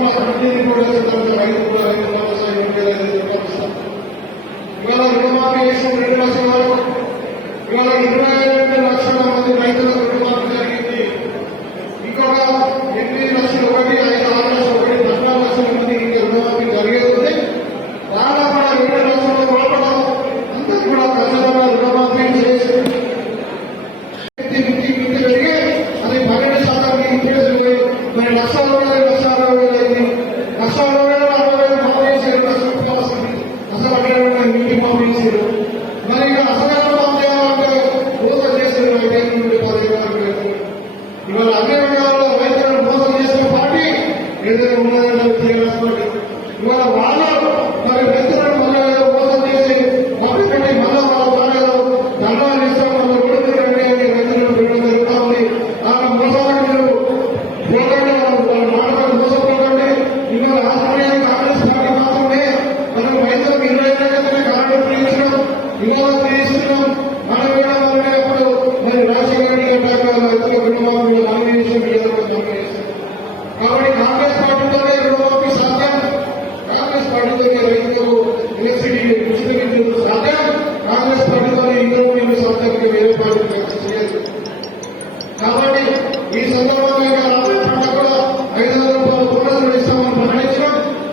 সমস্যা মিটিং করেছে তাদের বাড়িতে ఏదైనా ఉన్నదని చేయాలనుకోండి ఇవాళ వాళ్ళ